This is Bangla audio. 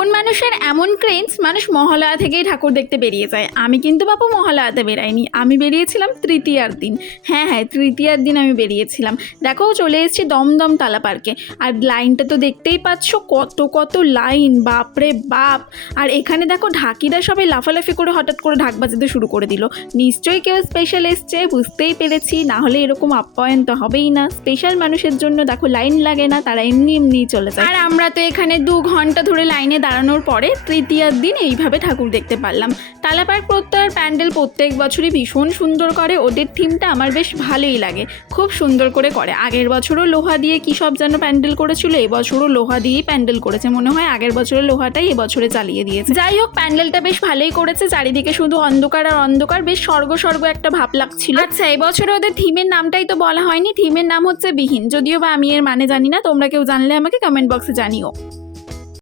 এখন মানুষের এমন ক্রেজ, মানুষ মহালয়া থেকেই ঠাকুর দেখতে বেরিয়ে যায়। আমি কিন্তু বাপু মহালয়াতে বেরাইনি, আমি বেরিয়েছিলাম তৃতীয়ার দিন। হ্যাঁ, তৃতীয়ার দিন আমি বেরিয়েছিলাম। দেখো চলে এসেছি দমদম তালা পার্কে। আর লাইনটা তো দেখতেই পাচ্ছ, কত কত লাইন, বাপরে বাপ। আর এখানে দেখো ঢাকিরা সবাই লাফালাফি করে হঠাৎ করে ঢাক বাজাতে শুরু করে দিল। নিশ্চয়ই কেউ স্পেশাল এসছে, বুঝতেই পেরেছি, না হলে এরকম আপ্যায়ন তো হবেই না। স্পেশাল মানুষের জন্য দেখো লাইন লাগে না, তারা এমনি এমনিই চলে যায়। আর আমরা তো এখানে 2 ঘন্টা ধরে লাইনে দাঁড়ানোর পরে তৃতীয়ার দিন এইভাবে ঠাকুর দেখতে পারলাম। তালা পার্ক প্রত্যয়ের প্যান্ডেল প্রত্যেক বছরই ভীষণ সুন্দর করে। ওদের থিমটা আমার বেশ ভালোই লাগে, খুব সুন্দর করে। আগের বছরও লোহা দিয়ে কী সব যেন প্যান্ডেল করেছিল, এবছরও লোহা দিয়েই প্যান্ডেল করেছে। মনে হয় আগের বছরের লোহাটাই এবছরে চালিয়ে দিয়েছে। যাই হোক, প্যান্ডেলটা বেশ ভালোই করেছে। চারিদিকে শুধু অন্ধকার আর অন্ধকার, বেশ স্বর্গ একটা ভাব লাগছিল। আচ্ছা, এবছরে ওদের থিমের নামটাই তো বলা হয়নি। থিমের নাম হচ্ছে বিহীন, যদিও বা আমি এর মানে জানি না। তোমরা কেউ জানলে আমাকে কমেন্ট বক্সে জানিও।